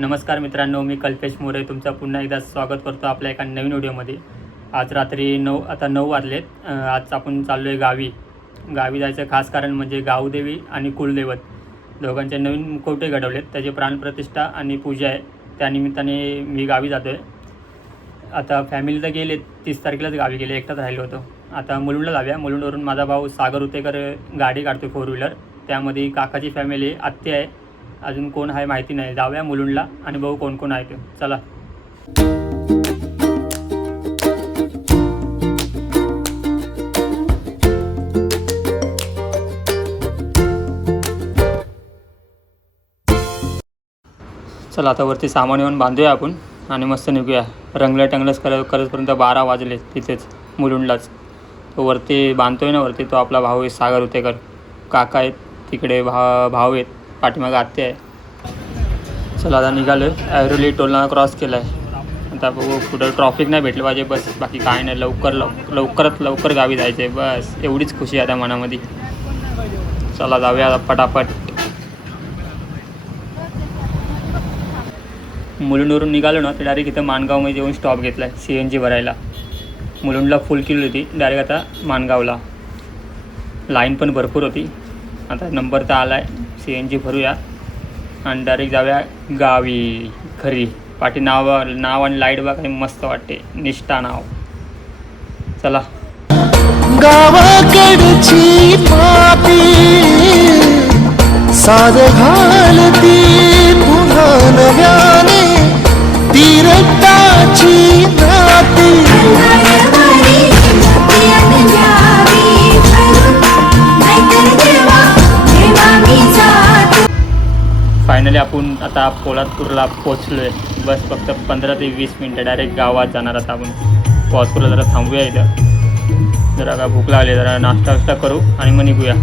नमस्कार मित्रांनो, मी कल्पेश मोरे तुमचं पुन्हा एकदा स्वागत करतो आपल्या एका नवीन व्हिडिओमध्ये। आज रात्री 9 वाजलेत। आज आपण चाललो आहे गावी जायचं खास कारण म्हणजे गावदेवी आणि कुलदैवत दोघांचे नवीन मुखवटे घडवलेत, त्याची प्राणप्रतिष्ठा आणि पूजा आहे। त्यानिमित्ताने मी गावी जातो आहे। आता फॅमिली तर गेले, 30 तारखेलाच गावी गेले, एकटाच राहिलो होतो। आता मुलुंडला जाऊया। मुलुंडवरून माझा भाऊ सागर उतेकर गाडी काढतो 4 व्हीलर, त्यामध्ये काकाची फॅमिली, आत्या आहे, अजून कोण आहे माहिती नाही। जाऊया मुलुंडला आणि भाऊ कोण कोण आहे ते, चला। चला आता वरती सामान येऊन बांधूया आपण आणि मस्त निघूया। रंगलं टंगलंच करतपर्यंत 12 वाजले तिथेच मुलुंडलाच। तो वरती बांधतोय ना, वरती तो आपला भाऊ आहे सागर उतेकर, काका आहेत तिकडे, भाऊ आहेत पाठीमागे, आत्या आहे। चला आता निघालो आहे। ॲव्हरोली टोलना क्रॉस केला आहे। आता बघू पुढं ट्रॉफिक नाही भेटलं पाहिजे, बस बाकी काय नाही। लवकरात लवकर गावी जायचं आहे, बस एवढीच खुशी आहे आता मनामध्ये। चला जाऊया पटापट। मुलुंडवरून निघालो ना तर डायरेक्ट इथं माणगावमध्ये येऊन स्टॉप घेतला आहे CNG भरायला। मुलुंडला फुल केली होती, डायरेक्ट आता माणगावला। लाईन पण भरपूर होती। आता नंबर तर आला आहे, CNG भरूया आणि डायरेक्ट जाऊया गावी घरी। पाठी नाव आणि लाईट बघा, मस्त वाटते, निष्ठा नाव। चला। गावाकडची माती साध घालती पुन्हा नव्याने तीरटाची नाती। फायनली आपण आता पोलादपूरला पोचलो आहे। बस फक्त 15 ते 20 मिनटं, डायरेक्ट गावात जाणार। आता आपण पोलादपूरला जरा थांबूया, इथं जरा का भूक लागली, जरा नाश्ता करू आणि मग निघूया।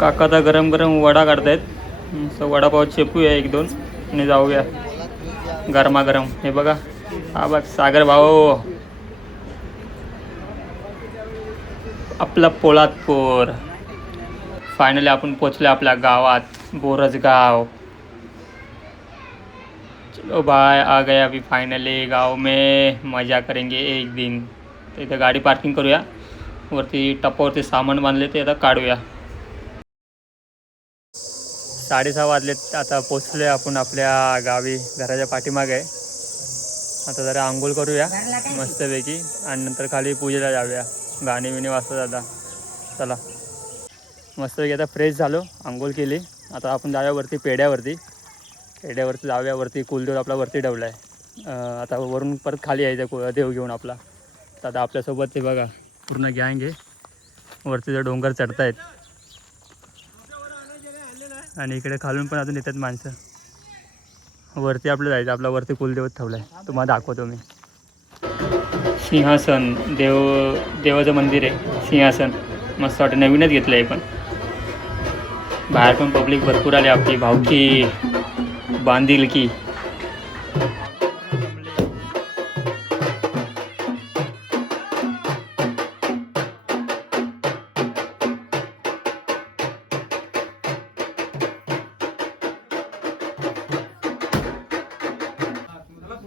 काका आता गरम गरम वडा काढतायत, सो वडापाव चेपूया 1-2 आणि जाऊया गरमागरम। हे बघा, हा बघ सागर भाऊ, आपला पोलादपूर। फायनली आपण पोचलो आपल्या गावात, बोरजगाव। चलो भाई, आ गए अभी फाइनली गाँव में, मज़ा करेंगे एक दिन। तर इथं गाडी पार्किंग करूया, वरती टप्पावरती सामान बांधले ते आता काढूया। 6:30 वाजलेत, आता पोचलो आपण आपल्या गावी, घराच्या पाठीमागे आहे। आता जरा आंघोळ करूया मस्तपैकी आणि नंतर खाली पूजेला जाऊया। गाणी बिणी वाजतात आता। चला मस्तपैकी आता फ्रेश झालो, आंघोळ केली। आता आपण जाऊया वरती पेढ्यावरती जाऊया। वरती कुलदेव आपला वरती ठेवला आहे। आता वरून परत खाली यायचं देव घेऊन आपला। तर आता आपल्यासोबत ते बघा पूर्ण गँग आहे, वरती जर डोंगर चढतायत आणि इकडे खालून पण अजून येतात माणसं। वरती आपलं जायचं, आपला वरती कुलदेवत ठेवला आहे, तुम्हाला दाखवतो मी। सिंहासन, देवाचं मंदिर आहे, सिंहासन मस्त वाटतं, नवीनच घेतलं आहे। पण बाहेर पण पब्लिक भरपूर आली, आपली भावकी बांधिलकी।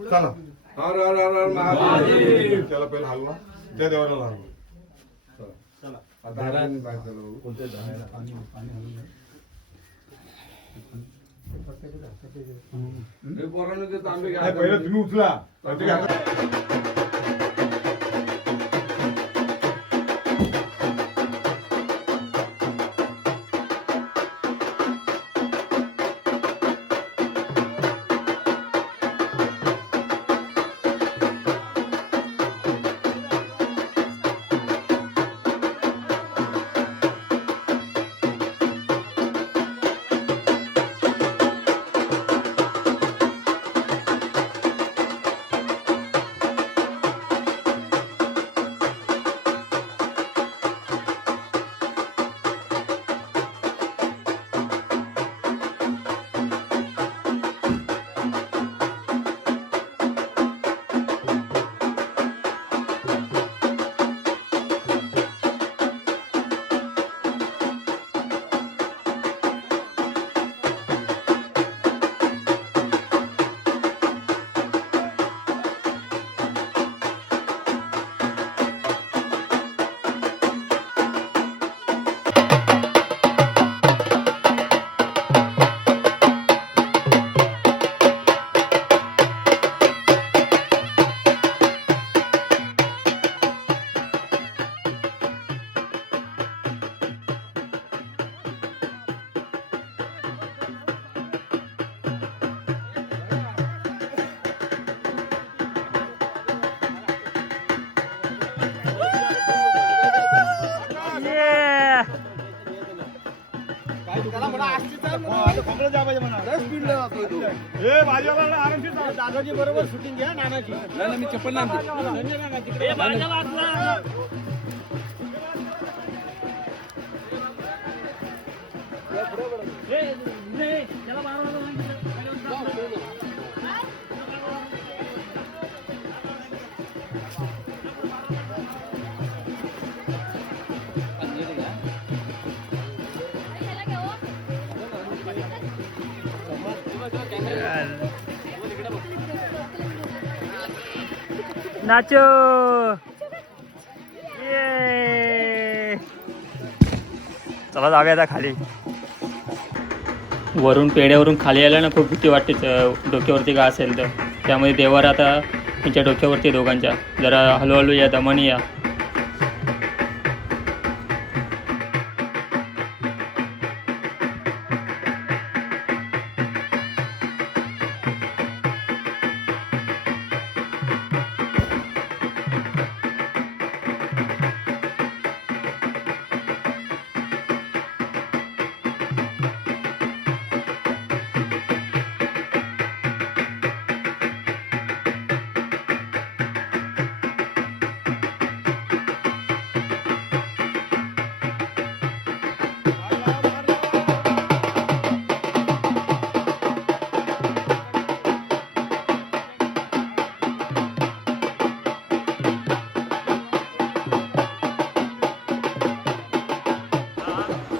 चला, हर हर हर हर महादेव। त्याला पहिला हलवा, त्या देवाला हलवा। चला आता आपण काय चालू कोणते पाणी हलवून हे पोरांनो ते तांबे घ्या, पहिला तुम्ही उचला। मोकळं जा पाहिजे म्हणा. स्पीडला जातोय तो. ए भाजीवाला आरामशीर जा. दादाजी बरोबर शूटिंग घ्या नानाची. नाही, मी चप्पल नाही ए भाजीवाला आतला. ए, नाही, त्याला मारवा. नाचो ये. चला जाऊया आता खाली. वरून पेड्यावरून खाली यायला ना खूप भीती वाटते डोक्यावरती का असेल तर. त्यामुळे देवावर आता त्यांच्या डोक्यावरती दोघांच्या जरा हळूहळू या दमाने या.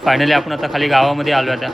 फायनली आपण आता खाली गावामध्ये आलो आता.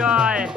एन्जॉय.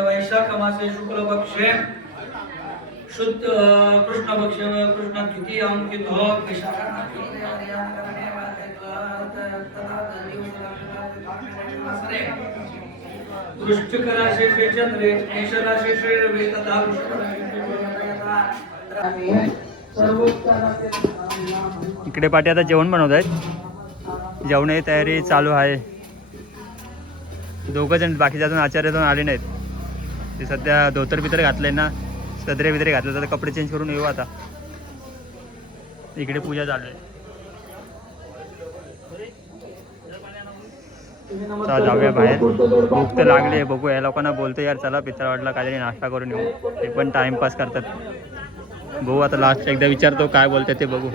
वैशाख मासे शुक्ल पक्षे शुद्ध कृष्ण पक्ष कृष्ण द्वितीय अंकित हो वृश्चिक राशि श्री चंद्रे मेष राशि श्री रवि तथा वृषभ राशि इकडे पाठी आता जेवण बनवत आहेत. जेवणाची तयारी चालू आहे. दोघं जण बाकीचे अजून आचार्य जाऊन आले नाहीत. ते सध्या धोतर बितर घातलंय ना, सदरे बिदरे घातले तर कपडे चेंज करून येऊ आता. इकडे पूजा चालू आहे. चला जाऊया बाहेर. भूक तर लागली. बघू या लोकांना बोलतो यार चला पितळवाडला काहीतरी नाश्ता करून येऊ. ते पण टाइमपास करतात. बघू आता लास्ट एकदा विचारतो काय बोलतात ते बघू.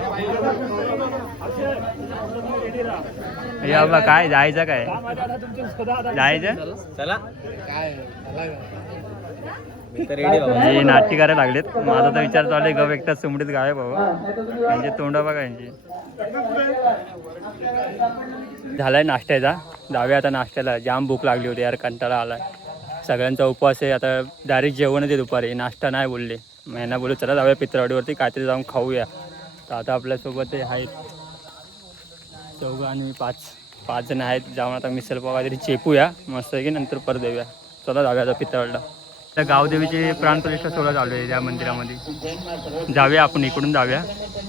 या बा काय जायचं काय जायचं चला हे नाटकी करायला लागलेत. माझा तर विचार चालू आहे गव एकटाच सुमडीत गाय बाबा. यांचे तोंड बघा यांची. झालाय नाश्त्याचा. जाऊया आता नाश्त्याला. जाम भूक लागली होती यार, कंटाळा आलाय. सगळ्यांचा उपवास आहे आता. डायरेक्ट जेवणच आहे दुपारी. नाश्ता नाही बोलले. महिना बोलू चला जाऊया पित्रवाडीवरती काहीतरी जाऊन खाऊया. तर आता आपल्यासोबत ते आहेत 4 आणि 5 जण आहेत. जाऊन आता मिसळपाव काहीतरी चेपूया मस्त आहे की नंतर परत येऊया. चला जाऊया आता पित्रवाडीला. त्या गावदेवीची प्राणप्रतिष्ठा सोहळा चालू आहे त्या मंदिरामध्ये. जाऊया आपण इकडून जाऊया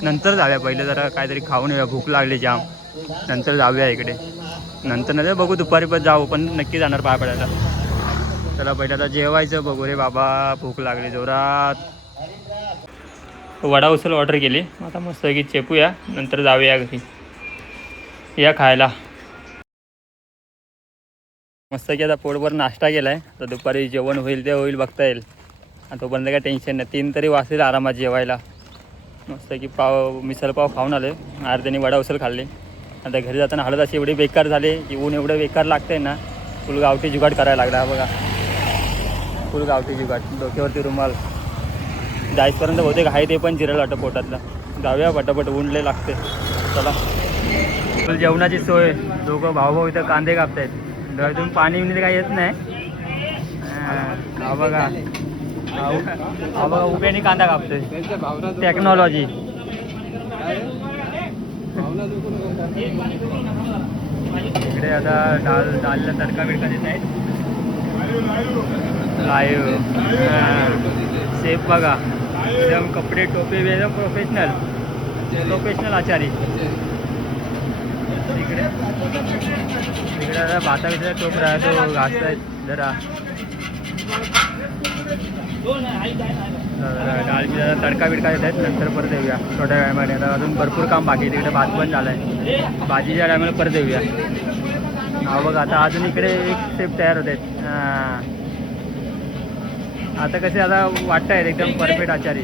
नंतर जाऊया. पहिले जरा काहीतरी खाऊन येऊया भूक लागली जाम. नंतर जाऊया इकडे. नंतर नाही बघू दुपारी पण जाऊ पण नक्की जाणार पाय पडायला. चला पहिले आता जेवायचं बघू रे बाबा भूक लागली जोरात. वडा उचल ऑर्डर केली आता मस्त की चेपूया नंतर जाऊया घरी. या खायला मस्त की आता पोटभर नाश्ता केला आहे. तर दुपारी जेवण होईल ते होईल बघता येईल. आणि तोपर्यंत काय टेन्शन नाही. 3 तरी वाजतील आरामात जेवायला. मस्त की मिसळपाव खाऊन आले. अर्ध्याने वडा उचल खाल्ले. आता घरी जाताना हळद अशी एवढी बेकार झाली की ऊन एवढं बेकार लागतंय ना. फुल गावठी जुगाड करायला लागला बघा. फुल गावठी जुगाड डोक्यावरती रुमाल. जाईसपर्यंत बहुतेक आहे ते पण जिरेल वाटतं पोटातला. जाऊया पटापट ऊन लय लागते. चला फुल जेवणाची सोय. दोघं भाऊ इथं कांदे कापतायत. डोळ्यातून पाणी विणी काही येत नाही. हा बघा हा बघा उभ्याने कांदा कापतोय. टेक्नॉलॉजी. इकडे आता डालला तडका बिडका देत आहेत. लाईव्ह सेफ बघा एकदम कपडे टोपे एकदम प्रोफेशनल आचारी. इकडे आता भाताविषयी टोप राहतो घासतायत जरा. डाळची जरा तडका बिडका देत आहेत. नंतर परत येऊया थोड्या वेळामध्ये. आता अजून भरपूर काम बाकी आहे. तिकडे भात पण झाला आहे. भाजीच्या टायमाला परत येऊया. हा बघा आता अजून इकडे एक स्टेप तयार होत आहेत. हां आता कसे आता वाटत आहेत एकदम परफेक्ट आचारी.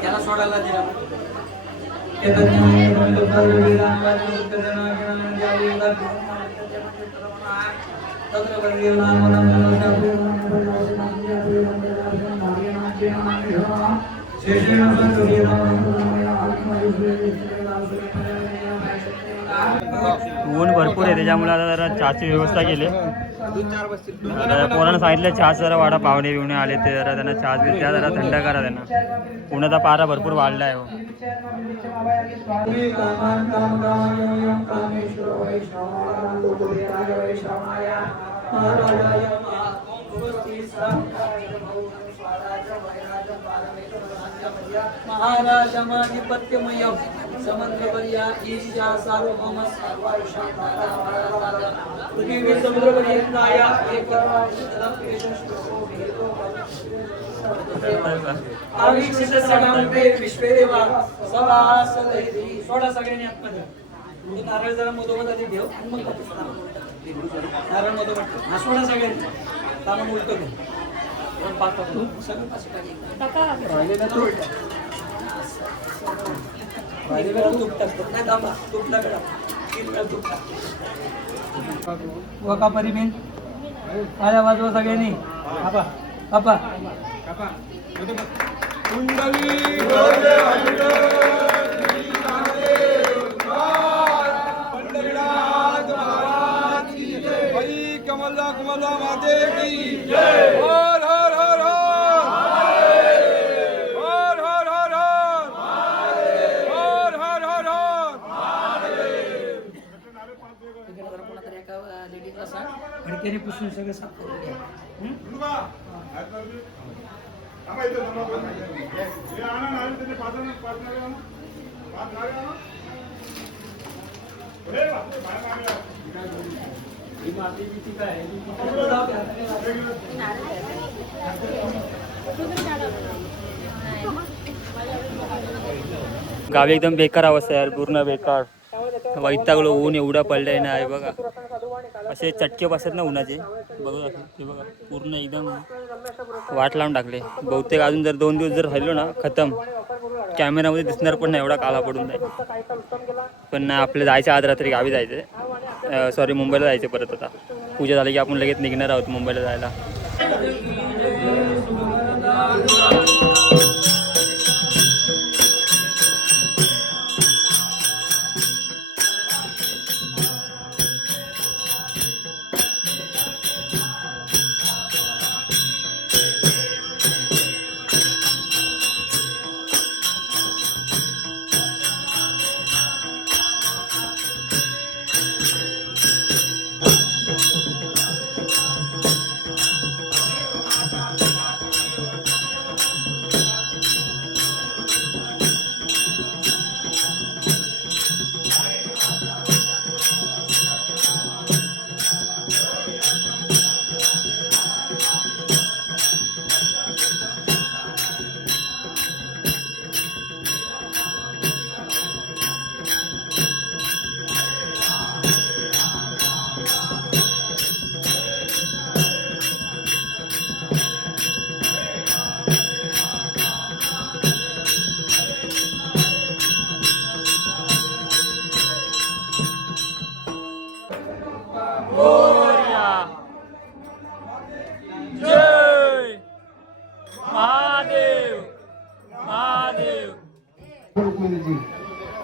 त्याला सोडायला द्या. ऊन भरपूर आहे त्याच्यामुळे आता जरा चहाची व्यवस्था केली. पोरांना सांगितलं चहा जरा वाडा पाहुणे बिवणे आले ते जरा त्यांना चहा द्या जरा थंड करा त्यांना. उन्हाचा पारा भरपूर वाढला आहे. महाराजमाधिपत्यमय समंद्रवर्या ईशा सार्वभौम पृथ्वी समुद्रवर्येताया विश्वेदेवा सभासदैवी. सोडा सगळ्यांनी आतमध्ये. नारळ जरा मधोमध आधी ठेव आणि मग नारळ मधोमध हा सोडा सगळ्यांनी. त्याला उलटं घेऊ सगळं पाच तूप टाकतात नाही थांबा. तूप टाका 3 वेळा तूप टाक. वका परिमेन आल्या वाजवा सगळ्यांनी. आपा आपा कमला कमला माते की जय. हर हर हर हर हर हर हर हर हर हर. फडक्याने पुसून सगळं साफ करून घ्या. गावी एकदम बेकार अवस्था यार पूर्ण बेकार. वैतागलो. ऊन एवढा पडलाय ना आहे बघा. असे चटके बसत ना उन्हाचे बघा. हे बघा पूर्ण एकदम वाट लावून टाकले. बहुतेक अजून जर 2 दिवस जर राहिलो ना खतम, कॅमेरामध्ये दिसणार पण नाही, एवढा काला पडून जाईल. पण नाही, आपलं जायचं आज रात्री गावी जायचं, सॉरी मुंबईला जायचं परत. आता पूजा झाली की आपण लगेच निघणार आहोत मुंबईला जायला. जय महादेव, महादेव. रुक्मिणीजी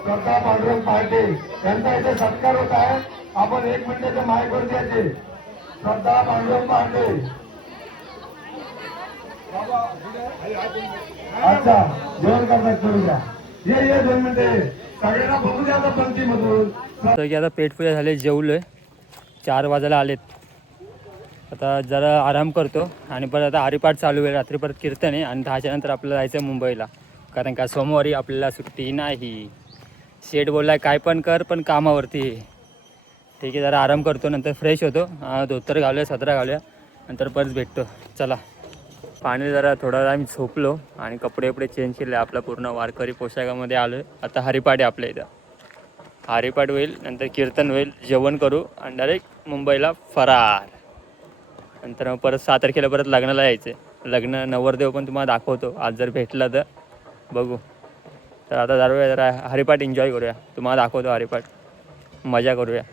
श्रद्धा पांडुरंग पहाटे यांचा इथे सत्कार होत आहे. आपण 1 मिनिटाच्या माईकवर द्यायचे. श्रद्धा पांडुरंग पहाटे. अच्छा जेवण करतात करू द्या. ये 2 मिनिटे सगळ्यांना बघू द्या आता पंक्तीमधून. तर की आता पेटपूजा झाली, जेवलोय, 4 वाजायला आलेत. आता जरा आराम करतो आणि परत आता हरिपाठ चालू आहे. रात्री परत कीर्तन आहे आणि 10च्या नंतर आपल्याला जायचं आहे मुंबईला, कारण का सोमवारी आपल्याला सुट्टी नाही. शेठ बोललाय काय पण कर पण कामावरती. ठीक आहे, जरा आराम करतो, नंतर फ्रेश होतो, धोतर घालूया, सदरा घालूया, नंतर परत भेटतो. चला. पाणी जरा थोडा वेळ आम्ही झोपलो आणि कपडे वपडे चेंज केले, आपला पूर्ण वारकरी पोशाखामध्ये आलो आहे. आता हरिपाठ आहे आपल्या इथं, हरिपाठ होईल, नंतर कीर्तन होईल, जेवण करू आणि डायरेक्ट मुंबईला फरार. नंतर मग परत 6 तारखेला परत लग्नाला यायचं. लग्न नवरदेव पण तुम्हाला दाखवतो, आज जर भेटला तर बघू. तर आता जरा हरिपाठ एन्जॉय करूया, तुम्हाला दाखवतो हरिपाठ, मजा करूया.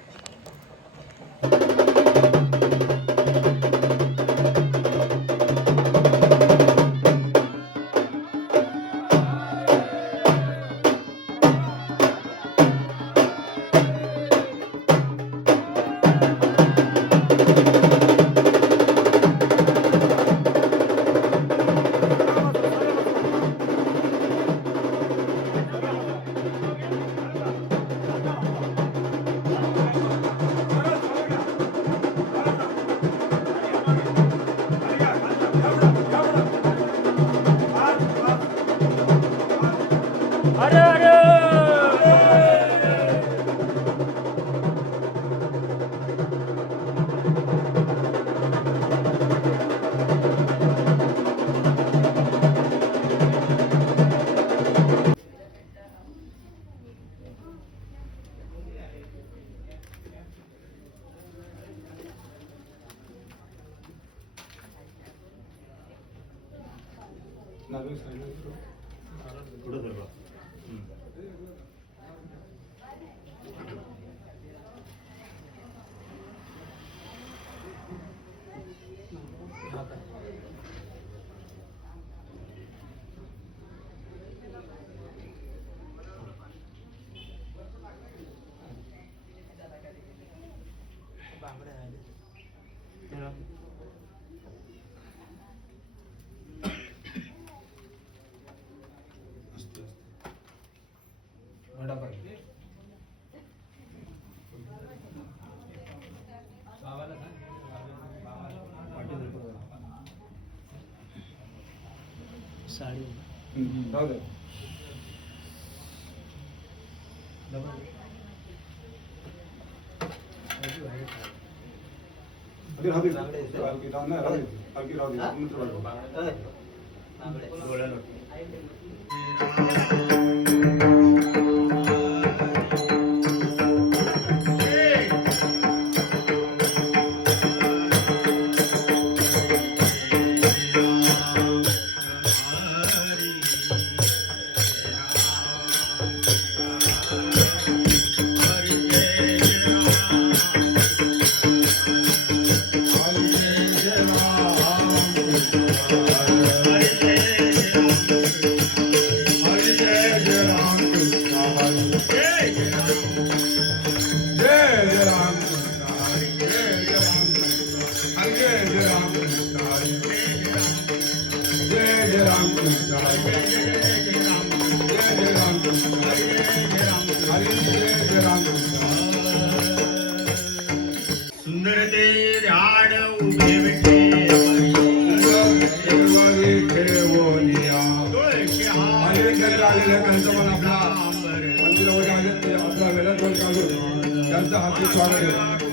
अरे अरे साडी हरी जय राम कृष्ण हरी जय राम कृष्ण हरी जय राम कृष्ण हरी जय राम कृष्ण हरी जय राम कृष्ण हरी जय राम कृष्ण हरी जय राम कृष्ण सुंदर ते राड उभे विठे त्यांचा हाती स्वागत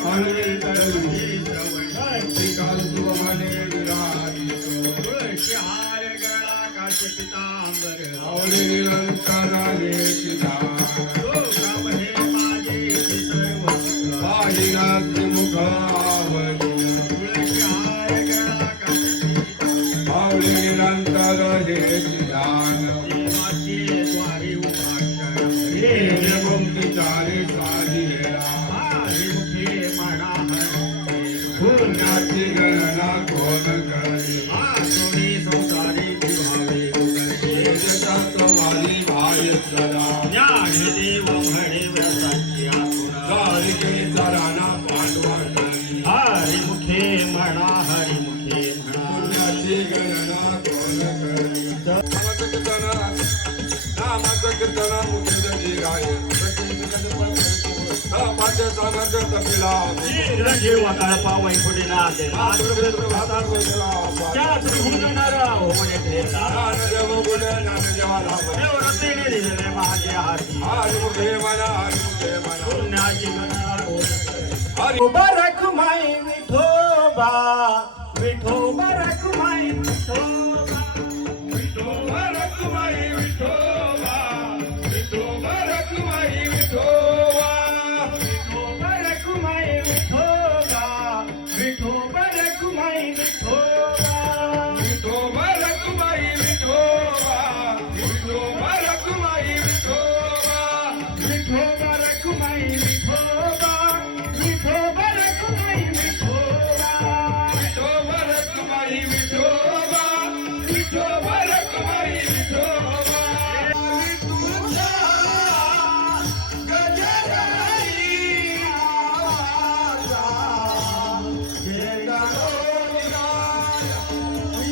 गणना कोण करे संसारी भावे भाय सदा ज्ञानदेव म्हणे व्रताची आपुणा राणा पांडवा हरिमुखे म्हणा हरिमुखे म्हणा पुण्याची गणना कोण करे नामाचं कीर्तन मुखेची गाय माझ्या सामर्थ्य तपिला जीव कळपा वैकुंठीनाथ त्या त्रिभुवनारा होणे ठेला देव गुण ज्ञानदेवाला देव रत्ने दिले माझे हाती हरिमुखे म्हणा हरिमुखे म्हणा पुण्याची गणना हरि विठोबा रखुमाई विठोबा विठोबा रखुमाई विठोबा विठोबा रखुमाई विठोबा विठोबा रखुमाई विठोबा विठोबा रखुमाई विठोबा विठोबा रखुमाई विठोबा विठोबा रखुमाई विठोबा विठोबा रखुमाई विठोबा विठोबा रखुमाई विठोबा विठोबा रखुमाई विठोबा विठोबा रखुमाई विठोबा विठोबा रखुमाई विठोबा तुझ्या गजराई आवाजा गेला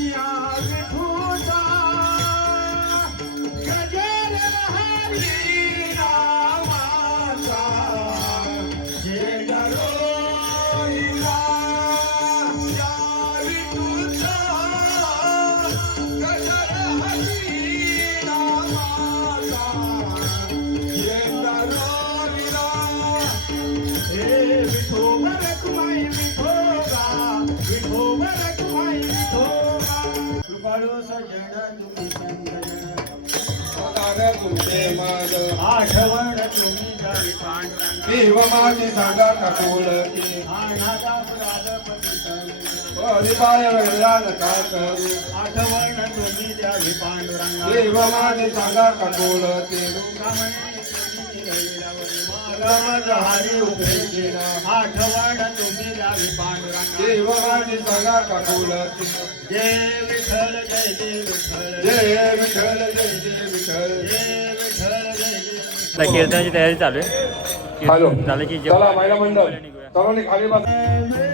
या विठूचा गजर हरी नामाचा हे विठोबा रखुमाई विठोबा विठोबा रखुमाई विठोबा कृपाळू सजन तुम्ही संगजन तुमचे माझ आठवण तुम्ही जावी पांडुरंग देव माझे सांगा कटोळती आनादा पुरादपती संग हरिपाय वेळा नका करू आठवण तुम्ही द्यावी पांडुरंग देव माझे सांगा कटोळती हरी उभे आठवण तुम्ही द्यावी पांडुरंग देव माझे सांगा कटोळती जय विठ्ठल जय जय विठ्ठल जय विठ्ठल जय जय विठ्ठल जय विठ्ठल जय जय आता कीर्तनाची तयारी चालू आहे हॅलो कीर्तन झालं की चला महिला मंडळ सर्वांनी खाली बस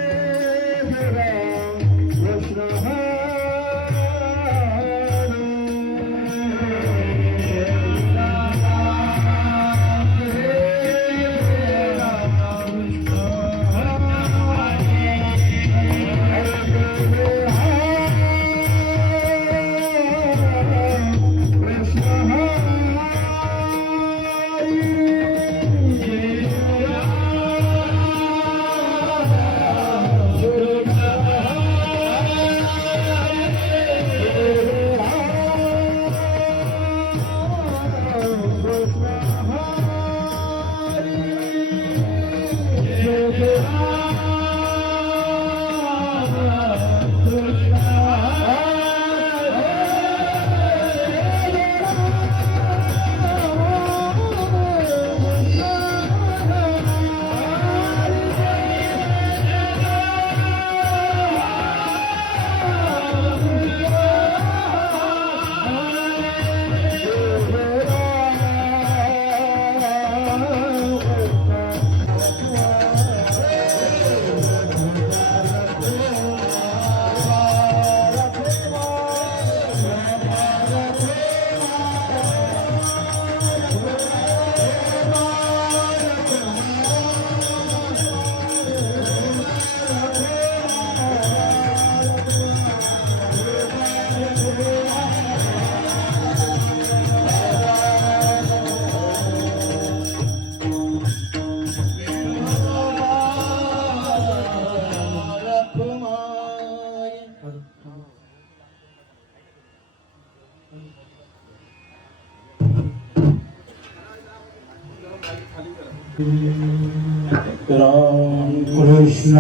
राम कृष्ण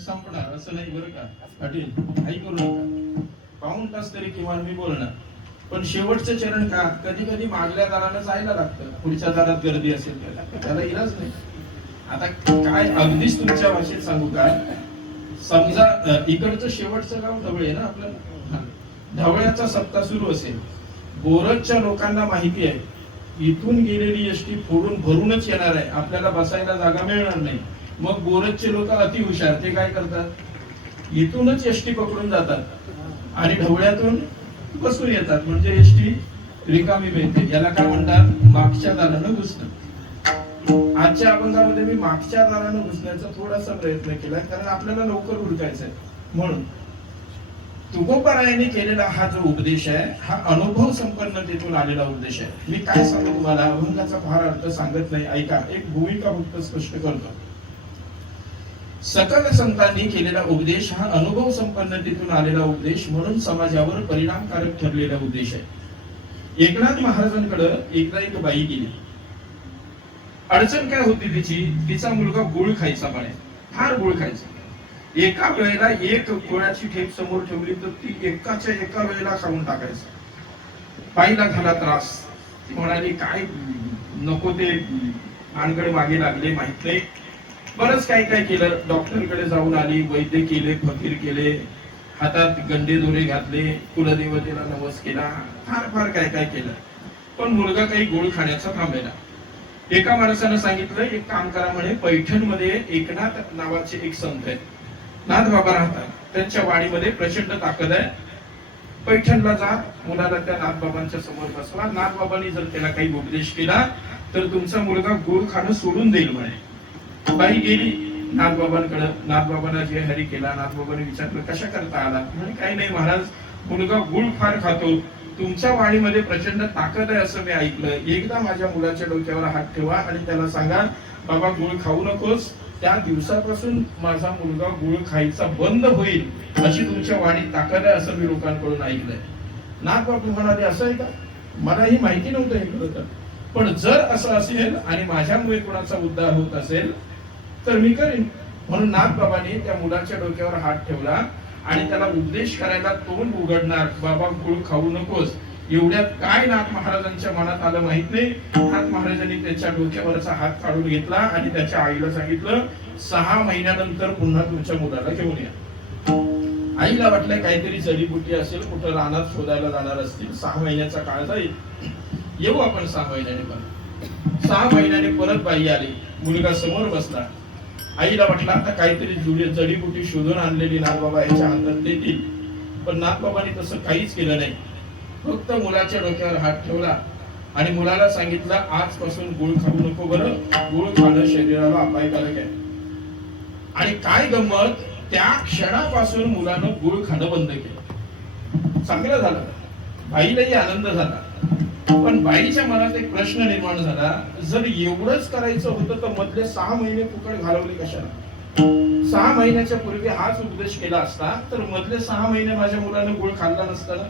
संपणार असं नाही बरं का पाटील, आई करू नका. पाऊण तास तरी किमान मी बोलणार, पण शेवटचं चरण का कधी कधी मागल्या दारानं जायला लागतं, पुढच्या दारात गर्दी असेल त्याला इलाज नाही. आता काय अगदीच तुमच्या भाषेत सांगू काय, समजा इकडचं शेवटचं गाव ढवळे ना आपलं, ढवळ्याचा सप्ताह सुरू असेल, बोरजच्या लोकांना माहिती आहे इथून गेलेली एसटी फोडून भरूनच येणार आहे, आपल्याला बसायला जागा मिळणार नाही. मग बोरजचे लोक अतिहुशार, ते काय करतात, इथूनच एसटी पकडून जातात आणि ढवळ्यातून बसून येतात, म्हणजे एसटी रिकामी मिळते. याला काय म्हणतात, मागच्या दारानं घुसणं. आजच्या अभंगामध्ये मी मागच्या दारानं घुसण्याचा थोडासा प्रयत्न केलाय, कारण आपल्याला लवकर उरकायचंय. म्हणून तुकोबारायांनी केलेला हा जो उपदेश आहे, हा अनुभव संपन्नतेतून आलेला उपदेश आहे. मी काय सांगू तुम्हाला, अभंगाचा फार अर्थ सांगत नाही, ऐका, एक भूमिका फक्त स्पष्ट करतो. सकल संतांनी केलेला उपदेश हा अनुभव संपन्नतेतून आलेला उपदेश, म्हणून समाजावर परिणामकारक ठरलेला उपदेश आहे. एकनाथ महाराजांकडे एकदा एक बाई गेली. अडचण काय होती तिची, तिचा मुलगा गुळ खायचा, म्हणे फार गुळ खायचा. एका वेळेला एक गुळाची ठेप समोर ठेवली तर ती एका वेळेला खाऊन टाकायचं. बाईला झाला त्रास, ती म्हणाली काय नको ते आणगड मागे लागले, माहित नाही. बरंच काय काय केलं, डॉक्टरकडे जाऊन आली, वैद्य केले, फकीर केले, हातात गंडे दोरे घातले, कुलदेवतेला नवस केला, फार काय काय केलं, पण मुलगा काही गोळ खाण्याचा थांबलेला. एका माणसानं सांगितलं, एक काम करा म्हणे, पैठण मध्ये एकनाथ नावाचे एक संत आहेत, नाथ बाबा राहतात, त्यांच्या वाडीमध्ये प्रचंड ताकद आहे. पैठणला जा, मुलाला त्या नाथ बाबांच्या समोर बसवा, नाथ बाबांनी जर त्याला काही उपदेश केला तर तुमचा मुलगा गुळ खाणं सोडून देईल म्हणे. बाई गेली नाथबाबांकडे, नाथबाबांना जे हरी केला. नाथबाबांनी विचारलं, कशा करता आला, म्हणजे काही नाही महाराज, मुलगा गुळ फार खातो, तुमच्या वाणीमध्ये प्रचंड ताकद आहे असं मी ऐकलं, एकदा माझ्या मुलाच्या डोक्यावर हात ठेवा आणि त्याला सांगा, बाबा गुळ खाऊ नकोस, त्या दिवसापासून माझा मुलगा गुळ खायचा बंद होईल, अशी तुमच्या वाणीत ताकद आहे असं मी लोकांकडून ऐकलंय. नाथबाबा म्हणाले, असं आहे का, मलाही माहिती नव्हतं हे खरं तर, पण जर असं असेल आणि माझ्यामुळे कोणाचा उद्धार होत असेल तर मी करीन. म्हणून नाथबाबांनी त्या मुलाच्या डोक्यावर हात ठेवला आणि त्याला उपदेश करायला तोंड उघडणार, बाबा गुळ खाऊ नकोस. एवढ्यात काय नाथ महाराजांच्या मनात आलं माहित नाही, नाथ महाराजांनी त्याच्या डोक्यावरचा हात काढून घेतला आणि त्याच्या आईला सांगितलं, 6 महिन्यानंतर पुन्हा तुमच्या मुलाला घेऊन या. आईला वाटलं काहीतरी जडीबुटी असेल, कुठं रानात शोधायला जाणार असतील, 6 महिन्याचा काळ जाईल, येऊ आपण 6 महिन्याने परत. 6 महिन्याने परत बाई आली, मुलगा समोर बसला. आईला वाटलं आता काहीतरी जडीबुटी शोधून आणलेली नाथबाबा याच्या हातात देतील, पण नाथबाबांनी तसं काहीच केलं नाही. फक्त मुलाच्या डोक्यावर हात ठेवला आणि मुलाला सांगितलं, आजपासून गुळ खाऊ नको बरं, गुळ खाणं शरीराला अपायकारक आहे. आणि काय गंमत, त्या क्षणापासून मुलानं गुळ खाणं बंद केलं. चांगलं झालं, बाईलाही आनंद झाला. पण बाईच्या मनात एक प्रश्न निर्माण झाला, जर एवढंच करायचं होतं तर मधले 6 महिने फुकट घालवले कशाला? 6 महिन्याच्या पूर्वी हाच उपदेश केला असता तर मधले 6 महिने माझ्या मुलानं गुळ खाल्ला नसता ना?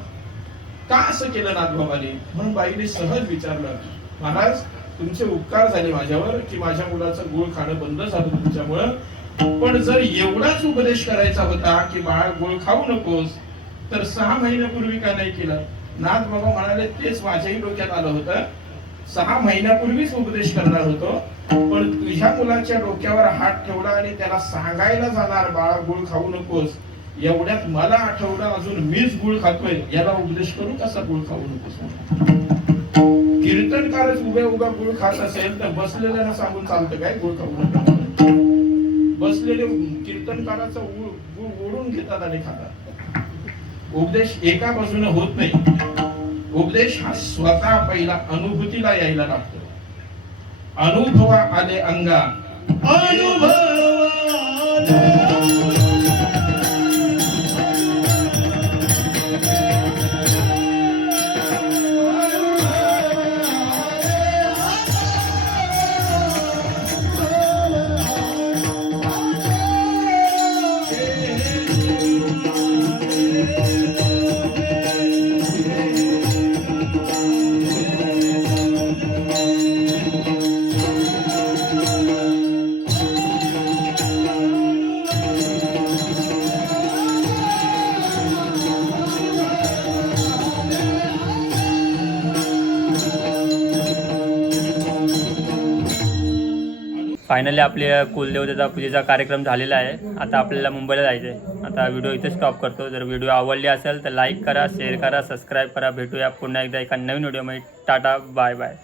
का असं केलं नाथबाबांनी? म्हणून बाईने सहज विचारलं, महाराज तुमचे उपकार झाले माझ्यावर की माझ्या मुलाचं गुळ खाणं बंद झालं तुमच्यामुळं, पण जर एवढाच उपदेश करायचा होता की बाळ गुळ खाऊ नकोस तर 6 महिन्यापूर्वी का नाही केलं? नाथबाबा म्हणाले, तेच माझ्याही डोक्यात आलं होतं, 6 महिन्यापूर्वीच उपदेश करणार होतो, पण तुझ्या मुलाच्या डोक्यावर हात ठेवला आणि त्याला सांगायला जाणार, बाळा गुळ खाऊ नकोस, एवढ्यात मला आठवलं अजून मीच गुळ खातोय, याला उपदेश करू कसा गुळ खाऊ नकोस? कीर्तनकारच उभ्या गुळ खात असेल तर बसलेल्याला सांगून चालतं काय गुळ खाऊ नका? बसलेले कीर्तनकाराचा गुळ ओढून घेतात आणि खातात. उपदेश एका बाजूने होत नाही, उपदेश हा स्वतः पहिला अनुभूतीला यायला लागतो. अनुभवा आले अंगा, फायनली आपल्या कुलदेवतेचा पूजेचा कार्यक्रम झालेला आहे. आता आपल्याला मुंबईला जायचं आहे. आता व्हिडिओ इथे स्टॉप करतो. जर व्हिडिओ आवडली असेल तर लाईक करा, शेअर करा, सबस्क्राईब करा. भेटूया पुन्हा एकदा एका नवीन व्हिडिओमध्ये. Tata, bye bye.